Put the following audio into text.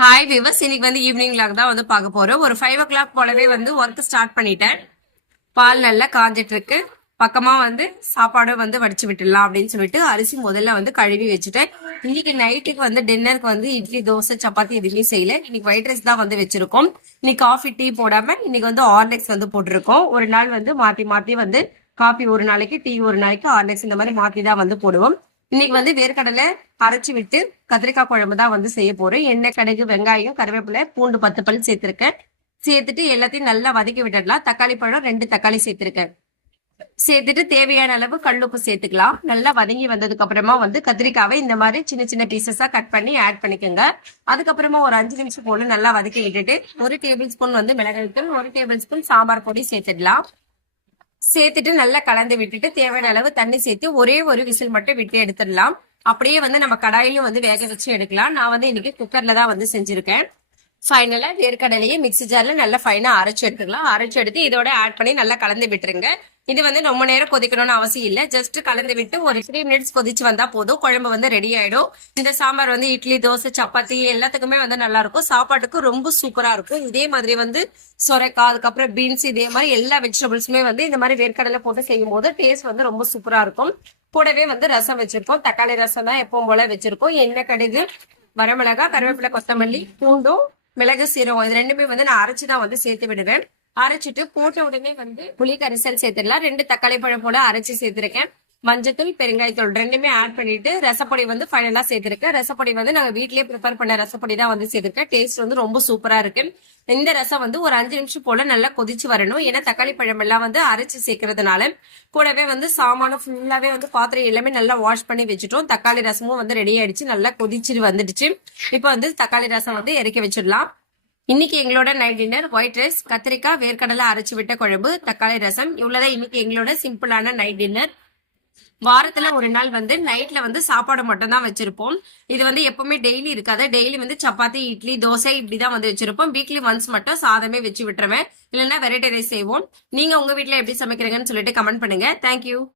Hi விவஸ், இன்னைக்கு வந்து evening lock தான் வந்து பார்க்க போறோம். ஒரு 5 o'clock போலவே வந்து ஒர்க் ஸ்டார்ட் பண்ணிட்டேன். பால் நல்லா காஞ்சிட்டு இருக்கு. பக்கமா வந்து சாப்பாடு வந்து வடிச்சு விட்டுடலாம் அப்படின்னு சொல்லிட்டு அரிசி முதல்ல வந்து கழுவி வச்சுட்டேன். இன்னைக்கு நைட்டுக்கு வந்து டின்னருக்கு வந்து இட்லி, தோசை, சப்பாத்தி எதுவுமே செய்யல. இன்னைக்கு ஒயிட் ரைஸ் தான் வந்து வச்சிருக்கோம். இன்னைக்கு காஃபி, டீ போடாம இன்னைக்கு வந்து ஹார்லிக்ஸ் வந்து போட்டிருக்கோம். ஒரு நாள் வந்து மாத்தி மாத்தி வந்து காஃபி ஒரு நாளைக்கு, டீ ஒரு நாளைக்கு, ஹார்லிக்ஸ் இந்த மாதிரி மாத்தி தான் வந்து போடுவோம். இன்னைக்கு வந்து வேர்க்கடலை அரைச்சு விட்டு கத்திரிக்காய் குழம்பு தான் வந்து செய்ய போறேன். எண்ணெய், கடுகு, வெங்காயம், கருவேப்பிலை, பூண்டு 10 பல் சேர்த்திருக்கேன். சேர்த்துட்டு எல்லாத்தையும் நல்லா வதக்கி விட்டுடலாம். தக்காளி பழம் 2 தக்காளி சேர்த்திருக்கேன். சேர்த்துட்டு தேவையான அளவு கல்லுப்பு சேர்த்துக்கலாம். நல்லா வதங்கி வந்ததுக்கு அப்புறமா வந்து கத்திரிக்காவை இந்த மாதிரி சின்ன சின்ன பீசஸா கட் பண்ணி ஆட் பண்ணிக்கோங்க. அதுக்கப்புறமா ஒரு 5 நிமிஷம் போல நல்லா வதக்கி விட்டுட்டு 1 டேபிள் ஸ்பூன் வந்து மிளகாய்த்தூள், 1 டேபிள் ஸ்பூன் சாம்பார் பொடி சேர்த்துடலாம். சேர்த்துட்டு நல்லா கலந்து விட்டுட்டு தேவையான அளவு தண்ணி சேர்த்து ஒரே ஒரு விசில் மட்டும் விட்டு எடுத்துடலாம். அப்படியே வந்து நம்ம கடாயிலும் வந்து வேக வச்சு எடுக்கலாம். நான் வந்து இன்னைக்கு குக்கர்ல தான் வந்து செஞ்சிருக்கேன். ஃபைனலா வேர்க்கடலையே மிக்ஸி ஜார்ல நல்லா ஃபைனா அரைச்சு எடுத்துக்கலாம். அரைச்சு எடுத்து இதோட ஆட் பண்ணி நல்லா கலந்து விட்டுருங்க. இது வந்து ரொம்ப நேரம் கொதிக்கணும்னு அவசியம் இல்லை. ஜஸ்ட் கலந்து விட்டு ஒரு 3 மினிட்ஸ் கொதிச்சு வந்தா போதும். குழம்பு வந்து ரெடி ஆயிடும். இந்த சாம்பார் வந்து இட்லி, தோசை, சப்பாத்தி எல்லாத்துக்குமே வந்து நல்லா இருக்கும். சாப்பாட்டுக்கு ரொம்ப சூப்பரா இருக்கும். இதே மாதிரி வந்து சொரைக்காய், அதுக்கப்புறம் பீன்ஸ், இதே மாதிரி எல்லா வெஜிடபிள்ஸுமே வந்து இந்த மாதிரி வேர்க்கடலை போட்டு செய்யும் போது டேஸ்ட் வந்து ரொம்ப சூப்பரா இருக்கும். கூடவே வந்து ரசம் வச்சிருக்கோம். தக்காளி ரசம் தான் எப்பவும் போல வச்சிருக்கோம். எண்ணெய், கடுகு, வரமிளகாய், கருவேப்பிலை, கொத்தமல்லி, பூண்டும், மிளகு, சீரகம் இது ரெண்டுமே வந்து நான் அரைச்சுதான் வந்து சேர்த்து விடுவேன். அரைச்சிட்டு போட்ட உடனே வந்து புளி கரைசல் சேர்த்துடலாம். 2 தக்காளி பழம் போல அரைச்சு சேர்த்திருக்கேன். மஞ்சத்தூள், பெருங்காயத்தூள் ரெண்டுமே ஆட் பண்ணிட்டு ரசப்பொடி வந்து ஃபைனலா சேர்த்திருக்கேன். ரசப்பொடி வந்து நாங்க வீட்லயே ப்ரிப்பேர் பண்ண ரசப்பொடி தான் வந்து சேர்த்திருக்கேன். டேஸ்ட் வந்து ரொம்ப சூப்பரா இருக்கு. இந்த ரசம் வந்து ஒரு 5 நிமிஷம் போல நல்லா கொதிச்சு வரணும். ஏன்னா தக்காளி பழம் எல்லாம் வந்து அரைச்சு சேர்க்கறதுனால. கூடவே வந்து சாமானம் ஃபுல்லாவே வந்து பாத்திரம் எல்லாமே நல்லா வாஷ் பண்ணி வச்சுட்டோம். தக்காளி ரசமும் வந்து ரெடி ஆயிடுச்சு. நல்லா கொதிச்சுட்டு வந்துடுச்சு. இப்போ வந்து தக்காளி ரசம் வந்து இறக்கி வச்சிடலாம். இன்னைக்கு எங்களோட நைட் டின்னர் ஒயிட் ரைஸ், கத்திரிக்காய், வேர்க்கடலை அரைச்சு விட்ட குழம்பு, தக்காளி ரசம். இவ்வளவுதான் இன்னைக்கு எங்களோட சிம்பிளான நைட் டின்னர். வாரத்துல ஒரு நாள் வந்து நைட்ல வந்து சாப்பாடு மட்டும் தான் வச்சிருப்போம். இது வந்து எப்பவுமே டெய்லி இருக்காது. டெய்லி வந்து சப்பாத்தி, இட்லி, தோசை இப்படிதான் வந்து வச்சிருப்போம். வீக்லி ஒன்ஸ் மட்டும் சாதமே வச்சு விட்டுருவேன். இல்லைன்னா வெரைட்டி ரைஸ் செய்வோம். நீங்க உங்க வீட்டுல எப்படி சமைக்கிறீங்கன்னு சொல்லிட்டு கமெண்ட் பண்ணுங்க. தேங்க்யூ.